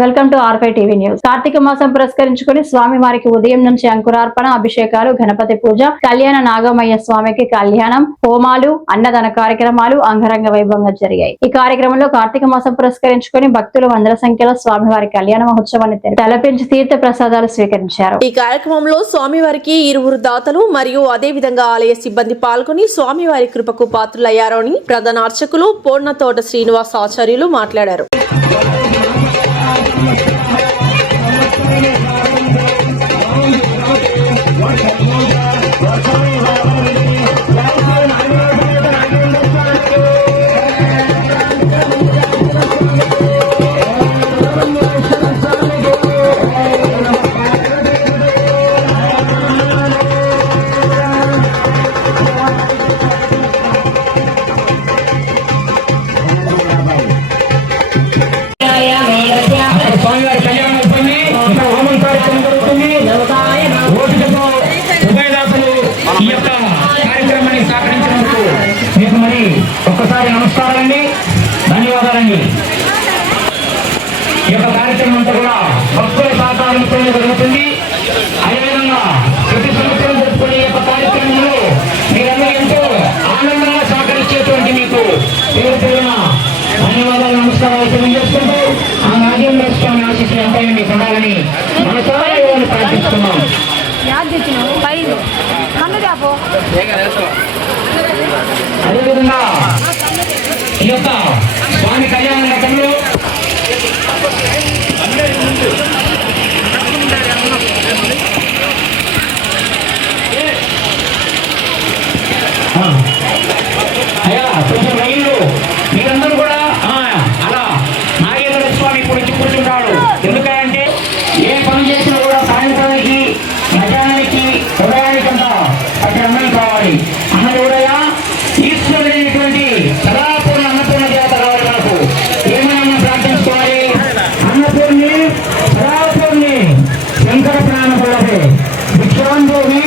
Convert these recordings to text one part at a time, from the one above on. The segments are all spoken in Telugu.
Welcome to R five TV news. Karthika మాసం పురస్కరించుకుని స్వామి వారికి ఉదయం నుంచి అంకురార్పణ, అభిషేకాలు, గణపతి పూజ, కళ్యాణ నాగమయ్య స్వామికి కళ్యాణం, హోమాలు, అన్నదాన కార్యక్రమాలు అంగరంగ వైభవంగా జరిగాయి. ఈ కార్యక్రమంలో కార్తీక మాసం పురస్కరించుకుని భక్తులు వందల సంఖ్యలో స్వామివారి కళ్యాణ మహోత్సవాన్ని తలపించి తీర్థ ప్రసాదాలు స్వీకరించారు. ఈ కార్యక్రమంలో స్వామివారికి ఇరువురు దాతలు మరియు అదే విధంగా ఆలయ సిబ్బంది పాల్గొని స్వామివారి కృపకు పాత్రులయ్యారని ప్రధాన అర్చకులు పూర్ణతోట శ్రీనివాస్ ఆచార్యులు మాట్లాడారు. ఒక్కసారి నమస్కారాలండి, ధన్యవాదాలండి. ఈ యొక్క కార్యక్రమం అంతా కూడా భక్తుల సహకారంతో జరుగుతుంది. అదేవిధంగా ప్రతి సంవత్సరం జరుపుకునే యొక్క కార్యక్రమంలో మీరందరూ ఎంతో ఆనందంగా సహకరించేటువంటి మీకు పేరు పేరున ధన్యవాదాలు, నమస్కారాలు తెలియజేసుకుంటూ ఆ నాగేంద్ర స్వామి ఆశీస్సులు ఎంతైనా మీకు ఉండాలని మనసారా ప్రార్థిస్తున్నాం. అదేవిధంగా ఈ యొక్క స్వామి కళ్యాణ రథంలో అయ్యా కొంచెం రైలు మీరందరూ కూడా అలా నాగేంద్ర స్వామి గురించి కూర్చుంటాడు. ఎందుకంటే ఏ పని చేసినా కూడా సాయంత్రానికి, మధ్యాహ్నానికి, ఉదయానికి అంతా అక్కడ అన్నం కావాలి. అన్నది కూడా ఈశ్వరుడైనటువంటి సదాపూర్ణ అన్నపూర్ణ దేవత కావాలి. మనకు ఏమైనా ప్రార్థించుకోవాలి. అన్నపూర్ణి, సదాపూర్ణి, శంకర ప్రాణపడే విశ్వాందేవి,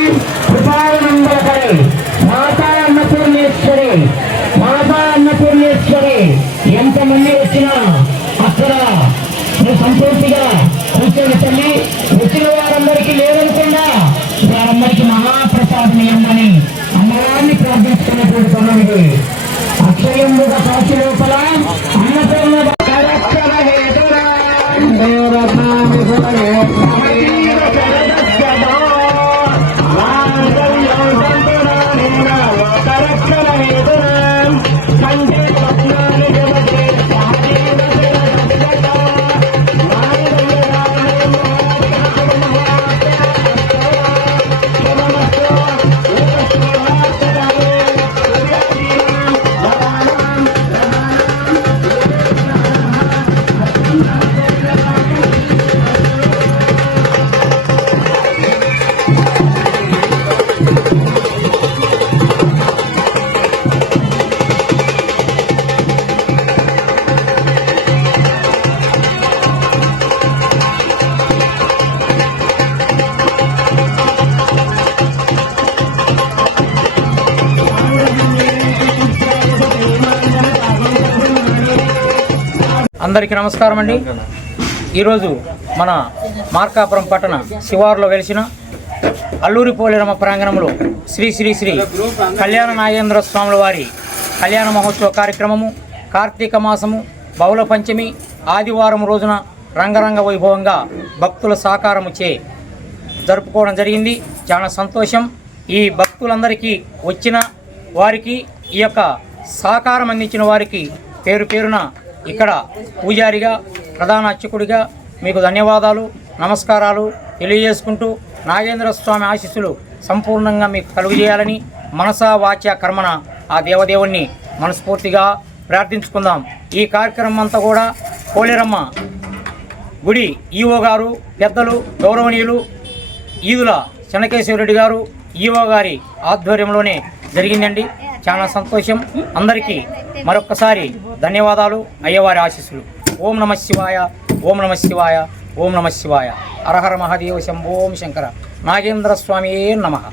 కృపానందపడే మాతా అన్నపూర్ణేశ్వరి, మాతా అన్నపూర్ణేశ్వరి. ఎంతమంది వచ్చినా అక్కడ సంపూర్తిగా కూర్చొని తల్లి వచ్చిన వారందరికీ లేదనుకుండా వారందరికీ మహాప్రసాదం ఇవ్వమని అమ్మవారిని ప్రార్థిస్తున్నటువంటి సమయంలో అక్షయంగా కాశీ లోపల అన్నపూర్ణ అందరికీ నమస్కారం అండి. ఈరోజు మన మార్కాపురం పట్టణ శివారులో వెలిసిన అల్లూరి పోలేరమ్మ ప్రాంగణంలో శ్రీ శ్రీ శ్రీ కళ్యాణ నాగేంద్ర స్వాముల వారి కళ్యాణ మహోత్సవ కార్యక్రమము కార్తీక మాసము బహుళ పంచమి ఆదివారం రోజున రంగరంగ వైభవంగా భక్తుల సహకారముచే జరుపుకోవడం జరిగింది. చాలా సంతోషం. ఈ భక్తులందరికీ వచ్చిన వారికి, ఈ యొక్క సహకారం అందించిన వారికి పేరు పేరున ఇక్కడ పూజారిగా, ప్రధాన అర్చకుడిగా మీకు ధన్యవాదాలు, నమస్కారాలు తెలియజేసుకుంటూ నాగేంద్ర స్వామి ఆశీస్సులు సంపూర్ణంగా మీకు కలుగజేయాలని మనసా వాచ కర్మణ ఆ దేవదేవుణ్ణి మనస్ఫూర్తిగా ప్రార్థించుకుందాం. ఈ కార్యక్రమం అంతా కూడా పోలేరమ్మ గుడి ఈవో గారు, పెద్దలు, గౌరవనీయులు ఈదుల చెన్నకేశ్వరరెడ్డి గారు ఈవో గారి ఆధ్వర్యంలోనే జరిగిందండి. చాలా సంతోషం. అందరికీ మరొక్కసారి ధన్యవాదాలు, అయ్యవారి ఆశీస్సులు. ఓం నమ శివాయ, ఓం నమ శివాయ, ఓం నమ శివాయ. హరహర మహాదేవ శంభోం శంకర. నాగేంద్ర స్వామియే నమః.